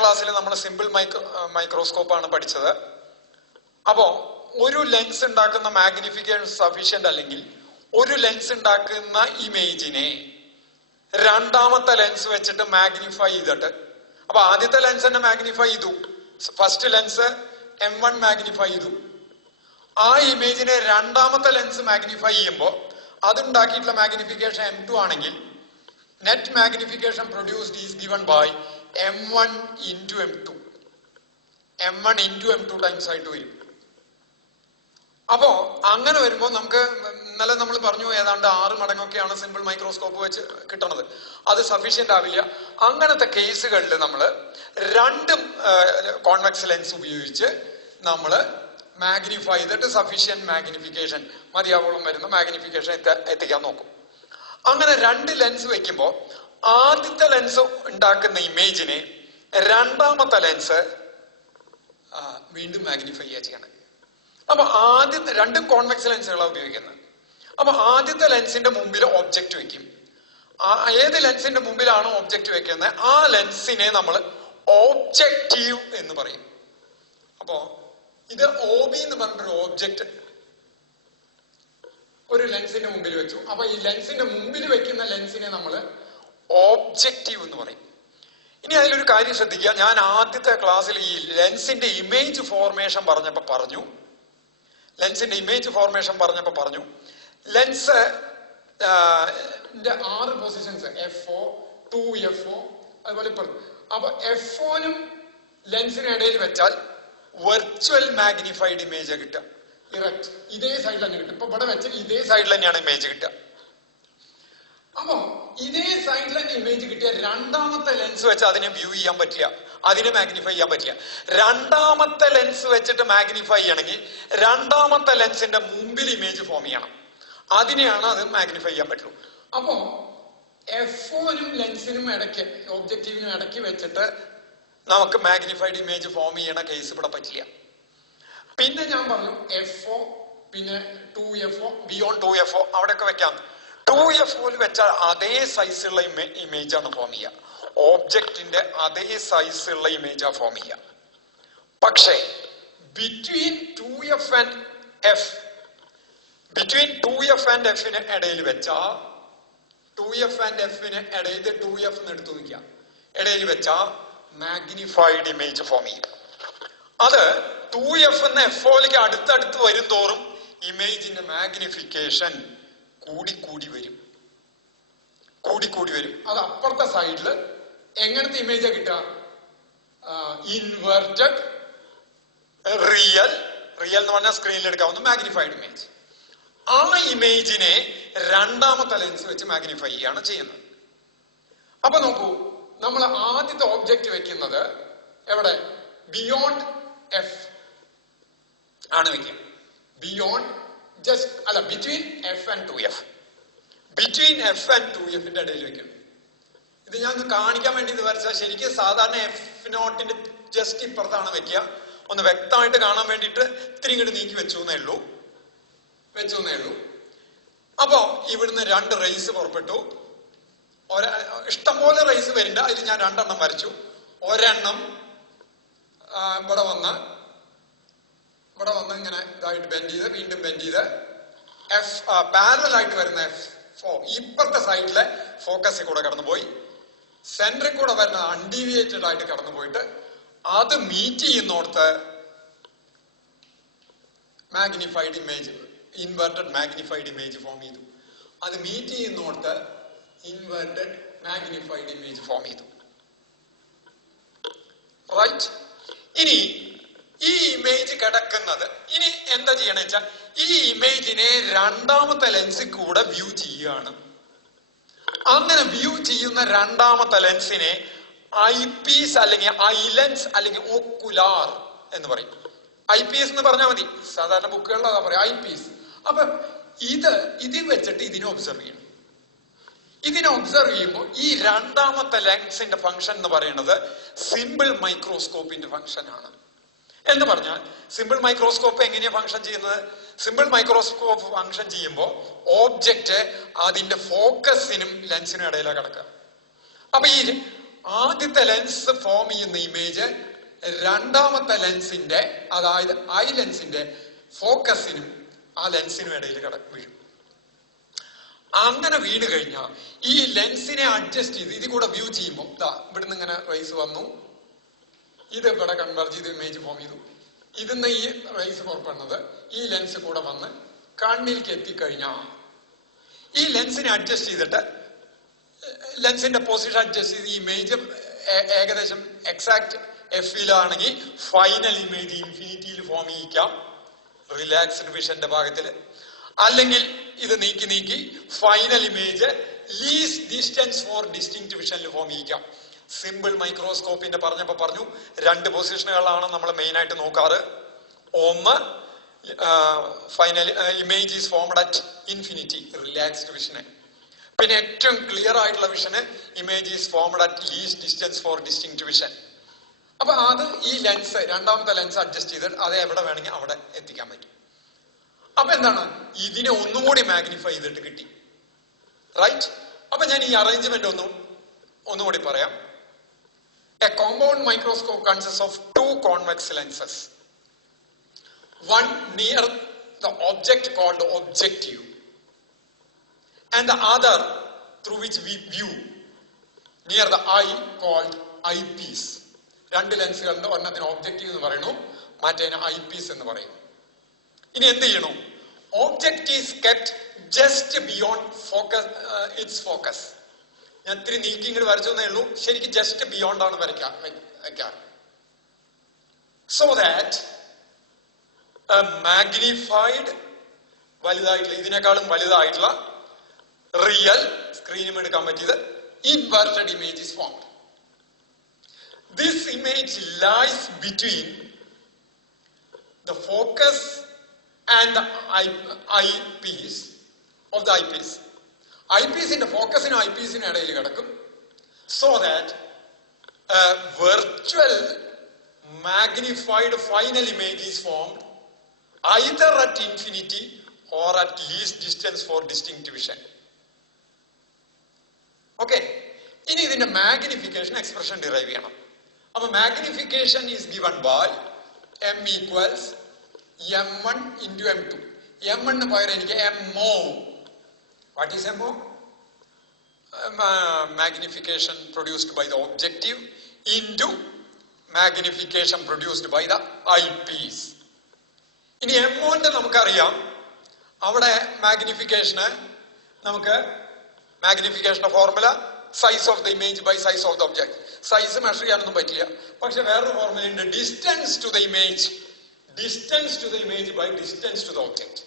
ക്ലാസ്സിൽ നമ്മൾ simple microscope ആണ് പഠിച്ചത്. അപ്പോ ഒരു ലെൻസ് ഉണ്ടാക്കുന്ന മാഗ്നിഫിക്കേഷൻ സഫീഷ്യന്റ് അല്ലെങ്കിൽ ഒരു ലെൻസ് ഉണ്ടാക്കുന്ന ഇമേജിനെ രണ്ടാമത്തെ ലെൻസ് വെച്ചിട്ട് മാഗ്നിഫൈ ചെയ്തിട്ട്, അപ്പൊ ആദ്യത്തെ ലെൻസ് തന്നെ മാഗ്നിഫൈ ചെയ്തു, ഫസ്റ്റ് ലെൻസ് M1 മാഗ്നിഫൈ ചെയ്തു. ആ ഇമേജിനെ രണ്ടാമത്തെ ലെൻസ് മാഗ്നിഫൈ ചെയ്യുമ്പോൾ അതുണ്ടാക്കിയിട്ടുള്ള മാഗ്നിഫിക്കേഷൻ M2 ആണെങ്കിൽ net magnification produced is given by M1 into M2. M1 into M2 times ആയിട്ട് വരും. അപ്പോ അങ്ങനെ വരുമ്പോൾ നമുക്ക് ഇന്നലെ നമ്മൾ പറഞ്ഞു ഏതാണ്ട് 6 മടങ്ങൊക്കെയാണ് സിമ്പിൾ മൈക്രോസ്കോപ്പ് വെച്ച് കിട്ടുന്നത്. അത് സഫീഷ്യന്റ് ആവില്ല. അങ്ങനത്തെ കേസുകളിൽ നമ്മൾ രണ്ടും കോൺവെക്സ് ലെൻസ് ഉപയോഗിച്ച് നമ്മൾ മാഗ്നിഫൈ ചെയ്തിട്ട് സഫീഷ്യന്റ് മാഗ്നിഫിക്കേഷൻ മതിയാവോളം വരുന്ന മാഗ്നിഫിക്കേഷൻ എത്തിക്കാൻ നോക്കും. അങ്ങനെ രണ്ട് ലെൻസ് വെക്കുമ്പോൾ ആദ്യത്തെ ലെൻസ് ഉണ്ടാക്കുന്ന ഇമേജിനെ രണ്ടാമത്തെ ലെൻസ് വീണ്ടും മാഗ്നിഫൈ ചെയ്യണം. അപ്പൊ ആദ്യത്തെ രണ്ട് കോൺവെക്സ് ലെൻസുകളാണ് ഉപയോഗിക്കുന്നത്. അപ്പൊ ആദ്യത്തെ ലെൻസിന്റെ മുമ്പിൽ ഒബ്ജക്റ്റ് വെക്കും. ഏത് ലെൻസിന്റെ മുമ്പിലാണോ ഒബ്ജക്റ്റ് വെക്കുന്നത് ആ ലെൻസിനെ നമ്മൾ ഓബ്ജക്റ്റീവ് എന്ന് പറയും. അപ്പോ ഇത് OB എന്ന് പറഞ്ഞൊരു ഓബ്ജക്റ്റ് ഒരു ലെൻസിന്റെ മുമ്പിൽ വെച്ചു. അപ്പൊ ഈ ലെൻസിന്റെ മുമ്പിൽ വെക്കുന്ന ലെൻസിനെ നമ്മൾ ഓബ്ജക്റ്റീവ് എന്ന് പറയും. ഇനി അതിലൊരു കാര്യം ശ്രദ്ധിക്കുക. ഞാൻ ആദ്യത്തെ ക്ലാസ്സിൽ ഈ ലെൻസിന്റെ ഇമേജ് ഫോർമേഷൻ പറഞ്ഞപ്പോ പറഞ്ഞു ലെൻസ് 6 പൊസിഷൻസ് FO 2FO അതുപോലെ പറഞ്ഞു. അപ്പൊ FO നും ലെൻസിനും ഇടയിൽ വെച്ചാൽ വെർച്വൽ മാഗ്നിഫൈഡ് ഇമേജ് കിട്ടുക. ഇറക്റ്റ് ഇതേ സൈഡിൽ തന്നെ കിട്ടും. ഇപ്പൊ ഇവിടെ വെച്ചാൽ ഇതേ സൈഡിൽ തന്നെയാണ് ഇമേജ് കിട്ടുക. അപ്പൊ ഇതേ സൈഡിൽ തന്നെ ഇമേജ് കിട്ടിയ രണ്ടാമത്തെ ലെൻസ് വെച്ച് അതിനെ വ്യൂ ചെയ്യാൻ പറ്റില്ല, അതിനെ മാഗ്നിഫൈ ചെയ്യാൻ പറ്റില്ല. രണ്ടാമത്തെ ലെൻസ് വെച്ചിട്ട് മാഗ്നിഫൈ ചെയ്യണമെങ്കിൽ രണ്ടാമത്തെ ലെൻസിന്റെ മുമ്പിൽ ഇമേജ് ഫോം ചെയ്യണം. അതിനെയാണ് അത് മാഗ്നിഫൈ ചെയ്യാൻ പറ്റുള്ളൂ. അപ്പോ FO നും ലെൻസിനും ഇടയ്ക്ക് ഒബ്ജക്റ്റീവിനും ഇടയ്ക്ക് വെച്ചിട്ട് നമുക്ക് മാഗ്നിഫൈഡ് ഇമേജ് ഫോം ചെയ്യണ കേസ് ഇവിടെ പറ്റില്ല. പിന്നെ ഞാൻ പറഞ്ഞു FO പിന്നെ 2FO ബിയോണ്ട് 2FO അവിടെയൊക്കെ വെക്കാം. 2FO വെച്ചാൽ അതേ സൈസുള്ള ഇമേജ് ആണ് ഫോം ചെയ്യുക. ഓബ്ജക്റ്റിന്റെ അതേ സൈസുള്ള ഇമേജാ ഫോം ചെയ്യുക. പക്ഷേ ബിറ്റ്വീൻ 2F and F ഇടയിൽ വെച്ചാ 2F and F ഇടയിൽ 2F എന്ന് എടുത്തു നോക്കുക, ഇടയിൽ വെച്ചാ മാഗ്നിഫൈഡ് ഇമേജ് ഫോം ചെയ്യും. അത് 2F എന്ന FOയിലേക്ക് അടുത്തടുത്ത് വരും തോറും ഇമേജിന്റെ മാഗ്നിഫിക്കേഷൻ കൂടിക്കൂടി വരും. അത് അപ്പുറത്തെ സൈഡില് എങ്ങനത്തെ ഇമേജാ കിട്ടുക? ഇൻവെർട്ടഡ് റിയൽ എന്ന് പറഞ്ഞാൽ സ്ക്രീനിൽ എടുക്കാവുന്ന മാഗ്നിഫൈഡ് ഇമേജ്. ആ ഇമേജിനെ രണ്ടാമത്തെ ലെൻസ് വെച്ച് മാഗ്നിഫൈ ചെയ്യാണ് ചെയ്യുന്നത്. അപ്പൊ നോക്കൂ, നമ്മൾ ആദ്യത്തെ ഓബ്ജക്റ്റ് വെക്കുന്നത് എവിടെ? ബിയോണ്ട് F ആണ് വെക്കുക. Beyond between F and 2F. Between F and 2Fന്റെ ഇടയിൽ വെക്കണം. ഇത് ഞാൻ കാണിക്കാൻ വേണ്ടി ഇത് വരച്ചാൽ ശരിക്കും സാധാരണ F0ന്റെ ജസ്റ്റ് ഇപ്പുറത്താണ് വെക്കുക. ഒന്ന് വ്യക്തമായിട്ട് കാണാൻ വേണ്ടിയിട്ട് ഇത്തിരി ഇങ്ങോട്ട് നീക്കി വെച്ചു എന്നേ ഉള്ളൂ. അപ്പോ ഇവിടുന്ന് 2 റേസ് പുറപ്പെട്ടു. ഇഷ്ടംപോലെ റേസ് വരില്ല, അതിൽ ഞാൻ 2 എണ്ണം വരച്ചു. ഒരെണ്ണം ഇവിടെ വന്ന് ഇങ്ങനെ ഇതായിട്ട് ബെൻഡ് ചെയ്ത് വീണ്ടും ബെൻഡ് ചെയ്ത് പാരലൽ ആയിട്ട് വരുന്ന F4 ഇപ്പുറത്തെ സൈഡിലെ ഫോക്കസിൽ കൂടെ കടന്നുപോയി, സെന്ററിൽ കൂടെ വരുന്ന അൺഡീവിയേറ്റഡ് ആയിട്ട് കടന്നുപോയിട്ട് അത് മീറ്റ് ചെയ്യുന്നോടത്ത് magnified image inverted magnified image form ചെയ്തു. അത് മീറ്റ് ചെയ്യുന്നോടത്ത് ഇൻവെർട്ടഡ് മാഗ്നിഫൈഡ് ഇമേജ് ഫോം ചെയ്തു. റൈറ്റ്. ഇനി ഈ ഇമേജ് കിടക്കുന്നത് ഇനി എന്താ ചെയ്യണമെന്ന് വെച്ചാൽ ഈ ഇമേജിനെ രണ്ടാമത്തെ ലെൻസിൽ കൂടെ വ്യൂ ചെയ്യുകയാണ്. അങ്ങനെ വ്യൂ ചെയ്യുന്ന രണ്ടാമത്തെ ലെൻസിനെ ഐപീസ് അല്ലെങ്കിൽ ഐലെൻസ് അല്ലെങ്കിൽ ഓക്കുലാർ എന്ന് പറയും. IPS എന്ന് പറഞ്ഞാൽ മതി, സാധാരണ ബുക്കുകളിലതാ പറയാം ഐപീസ്. അപ്പൊ ഇത് വെച്ചിട്ട് ഇതിനെ ഒബ്സർവ് ചെയ്യണം. ഇതിനെ ഒബ്സർവ് ചെയ്യുമ്പോൾ ഈ രണ്ടാമത്തെ ലെൻസിന്റെ ഫംഗ്ഷൻ എന്ന് പറയുന്നത് സിമ്പിൾ മൈക്രോസ്കോപ്പിന്റെ ഫംഗ്ഷൻ ആണ്. എന്ന് പറഞ്ഞാൽ സിമ്പിൾ മൈക്രോസ്കോപ്പ് എങ്ങനെയാ ഫംഗ്ഷൻ ചെയ്യുന്നത്? സിമ്പിൾ മൈക്രോസ്കോപ്പ് ഫംഗ്ഷൻ ചെയ്യുമ്പോൾ ഓബ്ജക്റ്റ് അതിന്റെ ഫോക്കസിനും ലെൻസിനും ഇടയിലാണ് കിടക്കുക. അപ്പൊ ഈ ആദ്യത്തെ ലെൻസ് ഫോം ചെയ്യുന്ന ഇമേജ് രണ്ടാമത്തെ ലെൻസിന്റെ, അതായത് ഐ ലെൻസിന്റെ ഫോക്കസിനും ആ ലെൻസിനും ഇടയിൽ വീഴും. അങ്ങനെ വീണ് കഴിഞ്ഞാൽ ഈ ലെൻസിനെ അഡ്ജസ്റ്റ് ചെയ്ത് ഇതിൽ കൂടെ വ്യൂ ചെയ്യുമ്പോൾ ഇവിടുന്ന് ഇങ്ങനെ റൈസ് വന്നു, ഇത് ഇവിടെ കൺവെർജ് ചെയ്ത് ഇമേജ് ഫോം ചെയ്തു. ഇതിന്ന് ഈ റൈസ് പുറപ്പെടുന്നത് ഈ ലെൻസ് കൂടെ വന്ന് കണ്ണിലേക്ക് എത്തിക്കഴിഞ്ഞാൽ ഈ ലെൻസിനെ അഡ്ജസ്റ്റ് ചെയ്തിട്ട് ലെൻസിന്റെ പൊസിഷൻ അഡ്ജസ്റ്റ് ചെയ്ത് ഇമേജ് ഏകദേശം എക്സാക്ട് എഫിലാണെങ്കിൽ ഫൈനൽ ഇമേജ് ഇൻഫിനിറ്റിയിൽ ഫോം ചെയ്യിക്കാം റിലാക്സ്ഡ് വിഷന്റെ ഭാഗത്തില്. അല്ലെങ്കിൽ ഇത് നീക്കി final image least distance for distinct വിഷനിൽ ഫോം ചെയ്യിക്കാം. സിമ്പിൾ മൈക്രോസ്കോപ്പിന്റെ പറഞ്ഞു രണ്ട് പൊസിഷനുകളാണ് നമ്മൾ മെയിൻ ആയിട്ട് നോക്കാറ്. ഒന്ന് final image is formed at infinity relaxed വിഷന്. പിന്നെ ഏറ്റവും ക്ലിയർ ആയിട്ടുള്ള വിഷന് image is formed at least distance for distinct vision. അപ്പൊ അത് ഈ ലെൻസ് രണ്ടാമത്തെ ലെൻസ് അഡ്ജസ്റ്റ് ചെയ്തിട്ട് അത് എവിടെ വേണമെങ്കിൽ അവിടെ എത്തിക്കാൻ പറ്റും. അപ്പൊ എന്താണ്, ഇതിനെ ഒന്നുകൂടി മാഗ്നിഫൈ ചെയ്തിട്ട് കിട്ടി. റൈറ്റ്? അപ്പൊ ഞാൻ ഈ അറേഞ്ച്മെന്റ് ഒന്നുകൂടി പറയാം. A compound microscope consists of two convex lenses, one near the object called objective and the other through which we view near the eye called eyepiece. രണ്ട് ലെൻസുകളുണ്ട്, ഒരെണ്ണത്തിന് ഒബ്ജക്റ്റീവ് എന്ന് പറയുന്നു, മറ്റേതിന് ഐപീസ് എന്ന് പറയും. ഇനി എന്ത് ചെയ്യണം? Object is kept just beyond focus it's focus. ഞാൻ ഇത്തിരി നീക്കി ഇങ്ങോട്ട് വരച്ചേ ഉള്ളൂ, ശരിക്കും ജസ്റ്റ് ബിയോണ്ട് ആണ് വയ്ക്കാറ്. സോ ദാറ്റ് മാഗ്നിഫൈഡ് വലുതായിട്ടുള്ള, ഇതിനേക്കാളും വലുതായിട്ടുള്ള റിയൽ സ്ക്രീനും എടുക്കാൻ പറ്റിയത് inverted image is formed. This image lies between the focus and the eyepiece of the eyepiece. ഐപീസിന്റെ ഫോക്കസിനും ഐപീസിനും ഇടയിൽ കിടക്കും. So that virtual magnified final image is formed either at infinity or at least distance for distinct vision. Okay, ഇനി ഇതിന്റെ magnification expression derive ചെയ്യണം. അപ്പൊ magnification is given by m equals m1 into m2. m1 പകരം എനിക്ക് mo. What is mo? Magnification produced by the objective into magnification produced by the eyepiece. ഇനി m1 നമുക്കറിയാം, അവിടെ മാഗ്നിഫിക്കേഷന് നമുക്ക് മാഗ്നിഫിക്കേഷന്റെ formula size of the image by size of the object. Size measure ചെയ്യാനൊന്നും പറ്റില്ല, പക്ഷെ വേറൊരു ഫോർമുല ഉണ്ട്, distance to the image by distance to the object.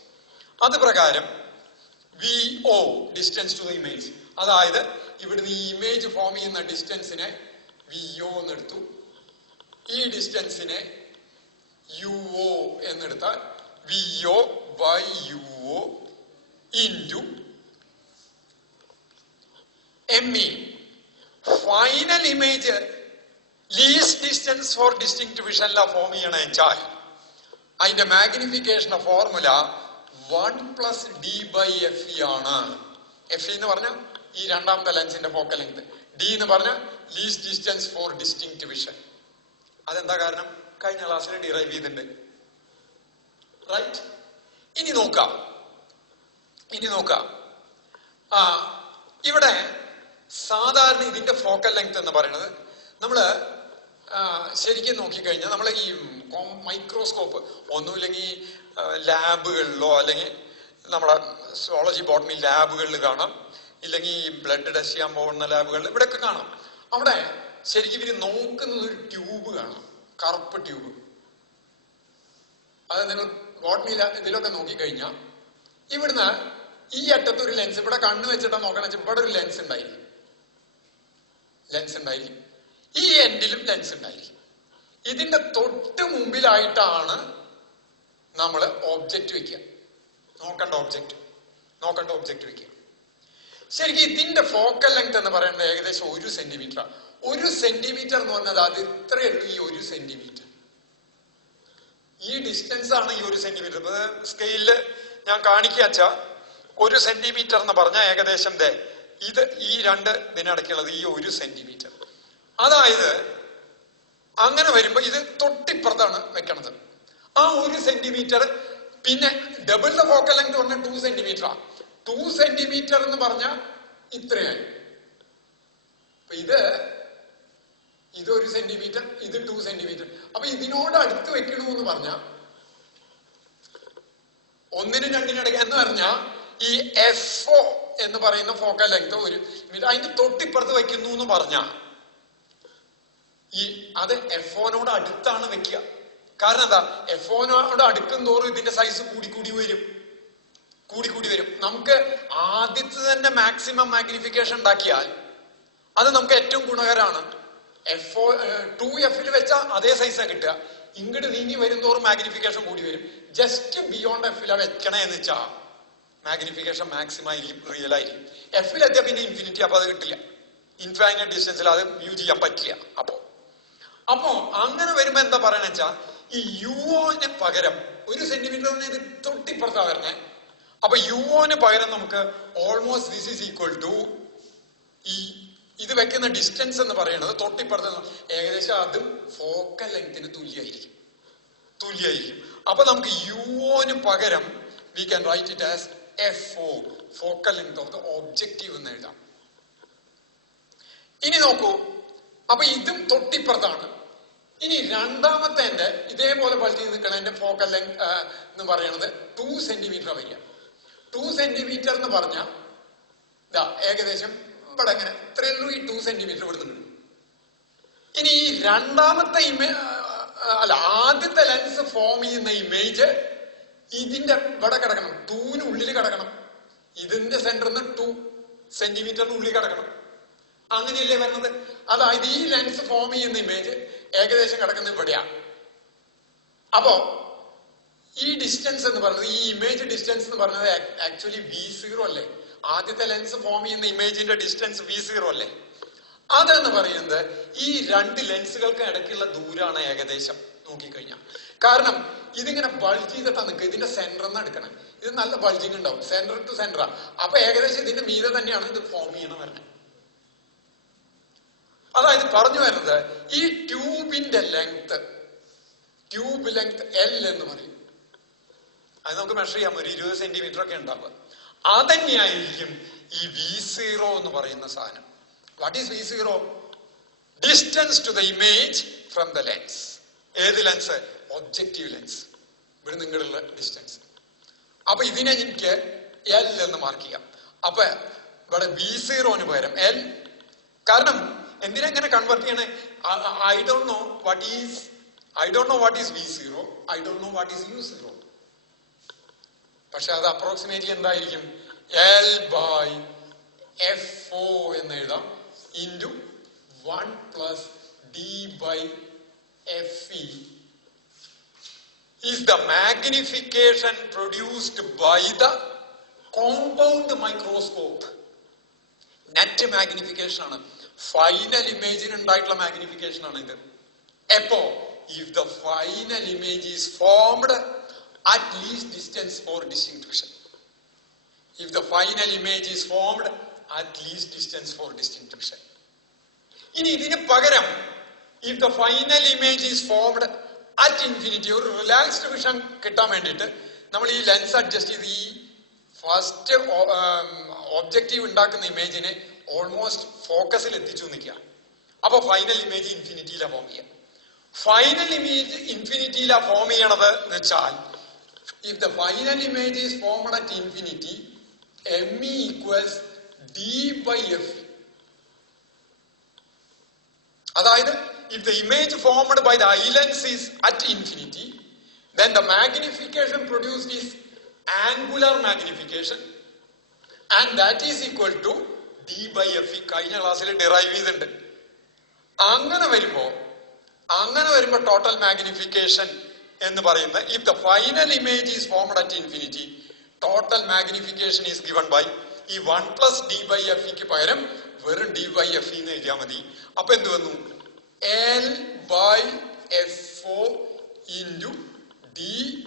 അത് പ്രകാരം VO distance to the image, അതായത് ഇവിടുന്ന് ഈ ഇമേജ് ഫോം ചെയ്യുന്ന ഡിസ്റ്റൻസിനെ VO എന്നെടുത്തു, ഈ ഡിസ്റ്റൻസിനെ UO എന്നെടുത്താൽ VO by UO into ME. Final image least distance for distinct വിഷനിലാ ഫോം ചെയ്യണമെന്ന് വെച്ചാൽ അതിന്റെ മാഗ്നിഫിക്കേഷൻ ഫോർമുല 1+D/FE ആണ്. FE എന്ന് പറഞ്ഞാൽ ഈ രണ്ടാമത്തെ ലെൻസിന്റെ ഫോക്കൽ ലെങ്ത്, D എന്ന് പറഞ്ഞാൽ least distance for distinct vision. അതെന്താ കാരണം? കഴിഞ്ഞ ക്ലാസ്സിൽ ഡിറൈവ് ചെയ്തിട്ടുണ്ട്. റൈറ്റ്? ഇനി നോക്കാം. ഇവിടെ സാധാരണ ഇതിന്റെ ഫോക്കൽ ലെങ്ത് എന്ന് പറയുന്നത് നമ്മള് ശരിക്കും നോക്കിക്കഴിഞ്ഞാൽ നമ്മൾ ഈ മൈക്രോസ്കോപ്പ് ഒന്നുമില്ലെങ്കിൽ ലാബുകളിലോ അല്ലെങ്കിൽ നമ്മുടെ സുവോളജി ബോട്ടണി ലാബുകളിൽ കാണാം, ഇല്ലെങ്കിൽ ബ്ലഡ് ടെസ്റ്റ് ചെയ്യാൻ പോകുന്ന ലാബുകളിൽ ഇവിടെയൊക്കെ കാണാം. അവിടെ ശരിക്കും ഇവര് നോക്കുന്നത് ഒരു ട്യൂബ് കാണാം, കറുപ്പ് ട്യൂബ്. അത് നിങ്ങൾ ബോട്ടണി ഇതിലൊക്കെ നോക്കിക്കഴിഞ്ഞാൽ ഇവിടുന്ന് ഈ അറ്റത്ത് ഒരു ലെൻസ്, ഇവിടെ കണ്ണ് വെച്ചിട്ടാ നോക്കണ വെച്ചാൽ ഇവിടെ ഒരു ലെൻസ് ഉണ്ടായിരിക്കും, ഈ എൻഡിലും ലെൻസ് ഉണ്ടായിരിക്കും. ഇതിന്റെ തൊട്ട് മുമ്പിലായിട്ടാണ് നമ്മൾ ഒബ്ജക്റ്റ് വെക്കുക, നോക്കേണ്ട ഒബ്ജക്റ്റ് വെക്കുക. ശരിക്കും ഇതിന്റെ ഫോക്കൽ ലെങ്ത് എന്ന് പറയുന്നത് ഏകദേശം 1 സെന്റിമീറ്റർ. 1 സെന്റിമീറ്റർ എന്ന് പറഞ്ഞാൽ അത് ഇത്രയേ ഉള്ളൂ. ഈ 1 സെന്റിമീറ്റർ, ഈ ഡിസ്റ്റൻസ് ആണ് ഈ 1 സെന്റിമീറ്റർ. സ്കെയിലില് ഞാൻ കാണിക്കാച്ച 1 സെന്റിമീറ്റർ എന്ന് പറഞ്ഞാൽ ഏകദേശം ഇത് ഈ രണ്ട് ഇതിനടക്കുള്ളത് ഈ 1 സെന്റിമീറ്റർ. അതായത് അങ്ങനെ വരുമ്പോ ഇത് തൊട്ടിപ്പുറത്താണ് വെക്കണത്. ആ 1 സെന്റിമീറ്റർ, പിന്നെ ഡബിൾ ദ ഫോക്കൽ ലെങ്ത് പറഞ്ഞ 2 സെന്റിമീറ്റർ. 2 സെന്റിമീറ്റർ എന്ന് പറഞ്ഞ ഇത്രയായി. ഇത് 1 സെന്റിമീറ്റർ, ഇത് 2 സെന്റിമീറ്റർ. അപ്പൊ ഇതിനോട് അടുത്ത് വെക്കണമെന്ന് പറഞ്ഞ 1-നും 2-നും ഇടയ്ക്ക് എന്ന് പറഞ്ഞ ഈ FO എന്ന് പറയുന്ന ഫോക്കൽ ലെങ്ത് 1 മീറ്റർ അതിന്റെ തൊട്ടിപ്പുറത്ത് വെക്കുന്നു എന്ന് പറഞ്ഞ അത് FOനോട് അടുത്താണ് വെക്കുക. കാരണം എന്താ? FOനോട് അടുക്കും തോറും ഇതിന്റെ സൈസ് കൂടി വരും. നമുക്ക് ആദ്യത്തെ തന്നെ മാക്സിമം മാഗ്നിഫിക്കേഷൻ ഉണ്ടാക്കിയാൽ അത് നമുക്ക് ഏറ്റവും ഗുണകരമാണ്. 2F വെച്ചാൽ അതേ സൈസാ കിട്ടുക. ഇങ്ങോട്ട് നീങ്ങി വരും തോറും മാഗ്നിഫിക്കേഷൻ കൂടി വരും. ജസ്റ്റ് ബിയോണ്ട് F വെക്കണേ എന്ന് വെച്ചാ മാഗ്നിഫിക്കേഷൻ മാക്സിമം ആയിരിക്കും, റിയൽ ആയിരിക്കും. F-ലെത്തിയാൽ പിന്നെ ഇൻഫിനിറ്റി, അപ്പൊ അത് കിട്ടില്ല. ഇൻഫൈനൈറ്റ് ഡിസ്റ്റൻസിൽ അത് വ്യൂ ചെയ്യാൻ പറ്റില്ല. അപ്പോ അങ്ങനെ വരുമ്പോ എന്താ പറയണെന്ന് വെച്ചാ ഈ യുഒന് പകരം 1 സെന്റിമീറ്ററിന് ഇത് തൊട്ടിപ്പുറത്താ വരണേ. അപ്പൊ യുഒന് പകരം നമുക്ക് almost this is equal to ഇത് വെക്കുന്ന ഡിസ്റ്റൻസ് എന്ന് പറയുന്നത് തൊട്ടിപ്പുറത്ത് ഏകദേശം അതും ഫോക്കൽ ലെങ്ത്തിന് തുല്യമായിരിക്കും. അപ്പൊ നമുക്ക് യുഒന് പകരം we can write it as FO, focal length of the objective എന്ന് എഴുതാം. ഇനി നോക്കൂ, അപ്പൊ ഇതും തൊട്ടിപ്പുറത്താണ്. ഇനി രണ്ടാമത്തെ ഇതേപോലെ ബൾജ് നിൽക്കണം എന്റെ ഫോക്കൽ ലെങ്ത് എന്ന് പറയുന്നത് 2 സെന്റിമീറ്റർ വരിക. 2 സെന്റിമീറ്റർ എന്ന് പറഞ്ഞ ഏകദേശം ഇവിടെ എങ്ങനെ ഇത്രയുള്ളൂ. ഈ 2 സെന്റിമീറ്റർ ഇവിടെ നിന്ന്. ഇനി ഈ രണ്ടാമത്തെ ആദ്യത്തെ ലെൻസ് ഫോം ചെയ്യുന്ന ഇമേജ് ഇതിന്റെ ഇവിടെ കിടക്കണം, 2-ന് ഉള്ളിൽ കിടക്കണം. ഇതിന്റെ സെന്ററിൽ നിന്ന് 2 സെന്റിമീറ്ററിന് ഉള്ളിൽ കിടക്കണം. അങ്ങനെയല്ലേ വരുന്നത്? അതായത് ഈ ലെൻസ് ഫോം ചെയ്യുന്ന ഇമേജ് ഏകദേശം കിടക്കുന്നത് ഇവിടെയാണ്. അപ്പോ ഈ ഡിസ്റ്റൻസ് എന്ന് പറയുന്നത്, ഈ ഇമേജ് ഡിസ്റ്റൻസ് എന്ന് പറയുന്നത് ആക്ച്വലി V0 അല്ലേ? ആദ്യത്തെ ലെൻസ് ഫോം ചെയ്യുന്ന ഇമേജിന്റെ ഡിസ്റ്റൻസ് V0 അല്ലേ? അതെന്ന് പറയുന്നത് ഈ 2 ലെൻസുകൾക്ക് ഇടയ്ക്കുള്ള ദൂരാണ് ഏകദേശം നോക്കിക്കഴിഞ്ഞാൽ. കാരണം ഇതിങ്ങനെ ബൾജ് ചെയ്തിട്ടാ നിൽക്കുക. ഇതിന്റെ സെന്ററിൽ നിന്ന് എടുക്കണം. ഇത് നല്ല ബൾജിങ് ഉണ്ടാവും, സെന്റർ ടു സെന്ററാ. അപ്പൊ ഏകദേശം ഇതിന്റെ മീതെ തന്നെയാണ് ഇത് ഫോം ചെയ്യണം വരുന്നത്. അതായത് പറഞ്ഞു വരുന്നത് ഈ ട്യൂബിന്റെ ലെങ്ത്, ട്യൂബ് ലെങ്ത് L എന്ന് പറയും. അത് നമുക്ക് മെഷർ ചെയ്യാം, ഒരു 20 സെന്റിമീറ്റർ ഒക്കെ ഉണ്ടാവുക. അതന്നെയായിരിക്കും ഈ V0 എന്ന് പറയുന്ന സാധനം. What is V0? Distance to the image from the lens. ഏത് ലെൻസ്? Objective lens. ഇവിടെ നിങ്ങളുള്ള ഡിസ്റ്റൻസ്. അപ്പൊ ഇതിനെ എനിക്ക് L എന്ന് മാർക്ക് ചെയ്യാം. അപ്പൊ ഇവിടെ V0ന് പകരം L. കാരണം എന്തിനാ ഇങ്ങനെ കൺവേർട്ട് ചെയ്യണേ? I don't know what is V0. I don't know what is U0. പക്ഷെ അത് അപ്രോക്സിമേറ്റ്ലി എന്തായിരിക്കും? L/FO എന്ന് എഴുതാം into 1+D/FE is the magnification produced by the compound microscope. Net magnification ആണ്. ഫൈനൽ ഇമേജിന് ഉണ്ടായിട്ടുള്ള മാഗ്നിഫിക്കേഷൻ ആണ് ഇത്. എപ്പോ? if the final image is formed at least distance for distinction. If the final image is formed at least distance for distinction. ഇനി ഇതിന് പകരം if the final image is formed at infinity, ഒരു relaxed vision കിട്ടാൻ വേണ്ടിയിട്ട് നമ്മൾ ഈ lens adjust ചെയ്ത് ഈ ഫസ്റ്റ് ഒബ്ജക്റ്റീവ് ഉണ്ടാക്കുന്ന ഇമേജിനെ ഓൾമോസ്റ്റ് ഫോക്കസിൽ എത്തിച്ചു നിൽക്കുക. അപ്പൊ ഫൈനൽ ഇമേജ് ഇൻഫിനിറ്റിയിലാ ഫോം ചെയ്യുക. ഫൈനൽ ഇമേജ് ഇൻഫിനിറ്റിയിലാ ഫോം ചെയ്യണത് എന്ന് വെച്ചാൽ if the final image is formed at infinity, ME equals D/FE. അതായത് if the image formed by the eye lens is at infinity, then the magnification produced is angular magnification, and that is equal to D/FE. കഴിഞ്ഞ ക്ലാസ്സിൽ derive ചെയ്തിട്ടുണ്ട്. അങ്ങനെ വരുമ്പോ total magnification എന്ന് പറയുന്ന if the final image is formed at infinity, total magnification is given by ഈ 1+D/FE പകരം വെറും D/FE എന്ന് എഴുതിയാൽ മതി. അപ്പൊ എന്ത് വന്നു? L/FO into D/FE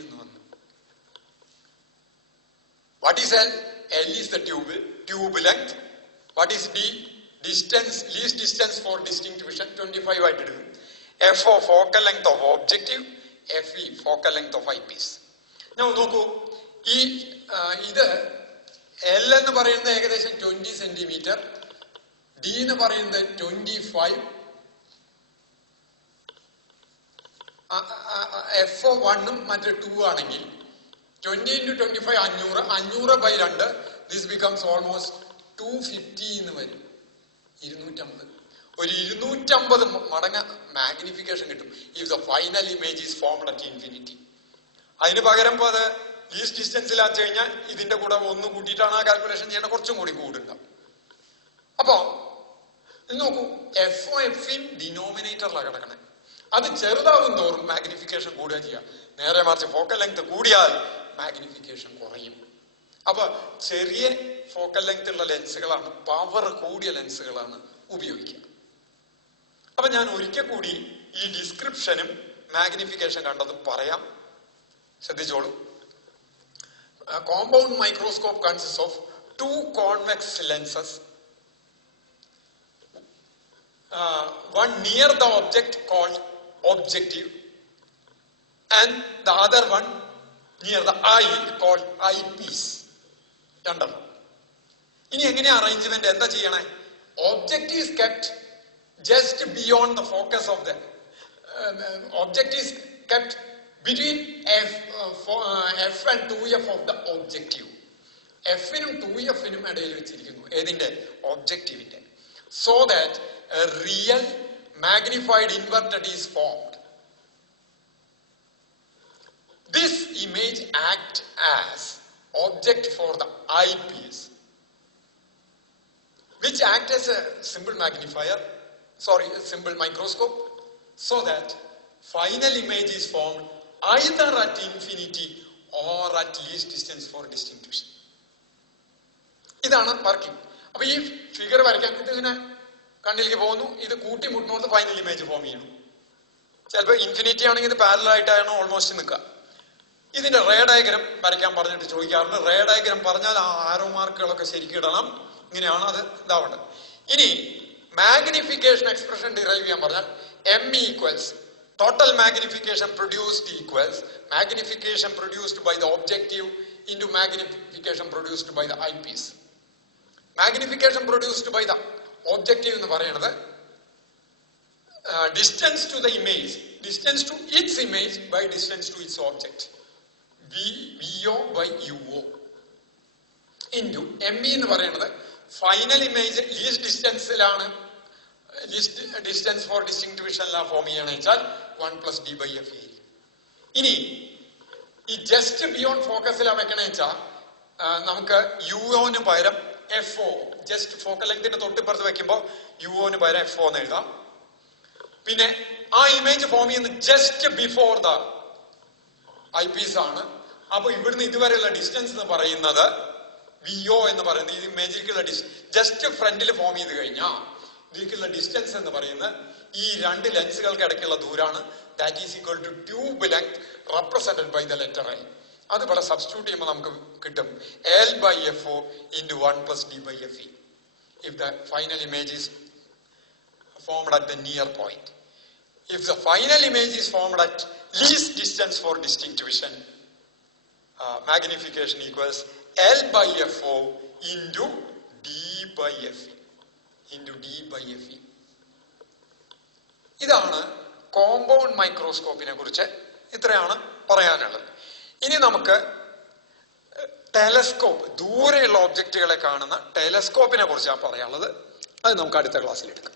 എന്ന് വന്നു. What is L? L is the tube, tube length. What is D? Distance, least distance for distinct vision, 25 ആയിട്ട് എടുക്കും. FO focal length of objective, FE focal length of eyepiece. Now നോക്കൂ, ഇത് L എന്ന് പറയുന്നത് ഏകദേശം 20 centimetre, D എന്ന് പറയുന്നത് 25, FO1 മറ്റേ 2 ആണെങ്കിൽ 20 into 25 500 by 2, this becomes almost 250 എന്ന് വരും. 250. ഒരു 250 മടങ്ങ് മാഗ്നിഫിക്കേഷൻ കിട്ടും if the final image is formed at infinity. അതിന് പകരം അത് ലീസ്റ്റ് ഡിസ്റ്റൻസിലാച്ചു കഴിഞ്ഞാൽ ഇതിന്റെ കൂടെ ഒന്ന് കൂട്ടിയിട്ടാണ് ആ കാൽക്കുലേഷൻ ചെയ്യേണ്ട, കുറച്ചും കൂടി കൂടുണ്ടാവും. അപ്പോ നോക്കൂ, FOF ഡിനോമിനേറ്ററിലാണ് കിടക്കണേ. അത് ചെറുതാവും തോറും മാഗ്നിഫിക്കേഷൻ കൂടുക ചെയ്യുക. നേരെ മറിച്ച് ഫോക്കൽ ലെങ്ത് കൂടിയാൽ മാഗ്നിഫിക്കേഷൻ കുറയും. അപ്പൊ ചെറിയ ഫോക്കൽ ലെങ്ത് ഉള്ള ലെൻസുകളാണ്, പവർ കൂടിയ ലെൻസുകളാണ് ഉപയോഗിക്കുക. അപ്പൊ ഞാൻ ഒരിക്കൽ കൂടി ഈ ഡിസ്ക്രിപ്ഷനും മാഗ്നിഫിക്കേഷൻ കണ്ടത് പറയാം, ശ്രദ്ധിച്ചോളൂ. Compound microscope consist of 2 convex lenses, one near the object called objective and the other one near the eye called eyepiece. കണ്ടോ? ഇനി എങ്ങനെയാ അറേഞ്ച്മെന്റ്? എന്താ ചെയ്യണേ? Object is kept just beyond the focus of the object is kept between F and 2F of the objective. F-നും 2F-നും ഇടയിൽ വെച്ചിരിക്കുന്നു. ഏതിന്റെ? ഒബ്ജക്റ്റീവിന്റെ. So that a real magnified inverted is formed. This image acts as object for the eyepiece, which act as a simple microscope, so that final image is formed either at infinity or at least distance for distinct vision. ഇതാണ് working. അപ്പൊ ഈ figure വരയ്ക്കാൻ ഇതിങ്ങനെ കണ്ണിലേക്ക് പോകുന്നു, ഇത് കൂട്ടിമുട്ടുന്നോണ്ട് final image form ചെയ്യണം. ചിലപ്പോൾ ഇൻഫിനിറ്റി ആണെങ്കിൽ ഇത് പാരലൽ ആയിട്ടാണ് ഓൾമോസ്റ്റ് നിൽക്കുക. ഇതിന്റെ റേ ഡയഗ്രം വരയ്ക്കാൻ പറഞ്ഞിട്ട് ചോദിക്കാറുണ്ട്. റേ ഡയഗ്രം പറഞ്ഞാൽ ആ ആരോ മാർക്കുകളൊക്കെ ശരിക്കും ഇടണം. ഇങ്ങനെയാണ് അത് ഇതാവേണ്ടത്. ഇനി മാഗ്നിഫിക്കേഷൻ എക്സ്പ്രഷൻ ഡിറൈവ് ചെയ്യാൻ പറഞ്ഞാൽ ME equals total magnification produced equals magnification produced by the objective into magnification produced by the eyepiece. Magnification produced by the objective എന്ന് പറയുന്നത് distance to the image, distance to its image by distance to its object, VO by UO into ME എന്ന് പറയുന്നത് final image least ഡിസ്റ്റൻസിലാണ്, distance for distinct വിഷനിലാണ് form ചെയ്യണമെന്ന് വെച്ചാൽ 1 + D/F. ഇനി ഈ ജസ്റ്റ് ബിയോണ്ട് ഫോക്കസിലാണ് വെക്കണേ വെച്ചാൽ നമുക്ക് UO-ന് പകരം FO, ജസ്റ്റ് ഫോക്കൽ ലെങ്തിന്റെ തൊട്ടിപ്പുറത്ത് വെക്കുമ്പോൾ UO-ന് പകരം FO എന്ന് എഴുതാം. പിന്നെ ആ ഇമേജ് ഫോം ചെയ്യുന്നത് ജസ്റ്റ് ബിഫോർ ദ ഐപീസ് ആണ്. അപ്പൊ ഇവിടുന്ന് ഇതുവരെയുള്ള ഡിസ്റ്റൻസ് എന്ന് പറയുന്നത് VO എന്ന് പറയുന്നത് ഈ ഇമേജിലേക്കുള്ള ജസ്റ്റ് ഫ്രണ്ടിൽ ഫോം ചെയ്ത് കഴിഞ്ഞാൽ ഇതിലേക്കുള്ള ഡിസ്റ്റൻസ് എന്ന് പറയുന്നത് ഈ രണ്ട് ലെൻസുകൾക്ക് ഇടയ്ക്കുള്ള ദൂരാണ്. That is equal to tube length represented by the letter I. അത് ഇവിടെ സബ്സ്റ്റിറ്റ്യൂട്ട് ചെയ്യുമ്പോൾ നമുക്ക് കിട്ടും L/FO into 1 + D/FE if the final image is formed at the near point. If the final image is formed at least distance for distinct vision, magnification equals L/FO into D/FE. ഇതാണ് compound മൈക്രോസ്കോപ്പിനെ കുറിച്ച് ഇത്രയാണ് പറയാനുള്ളത്. ഇനി നമുക്ക് telescope, ദൂരെയുള്ള ഒബ്ജക്റ്റുകളെ കാണുന്ന ടെലസ്കോപ്പിനെ കുറിച്ചാണ് പറയാനുള്ളത്. അത് നമുക്ക് അടുത്ത ക്ലാസ്സിൽ എടുക്കാം.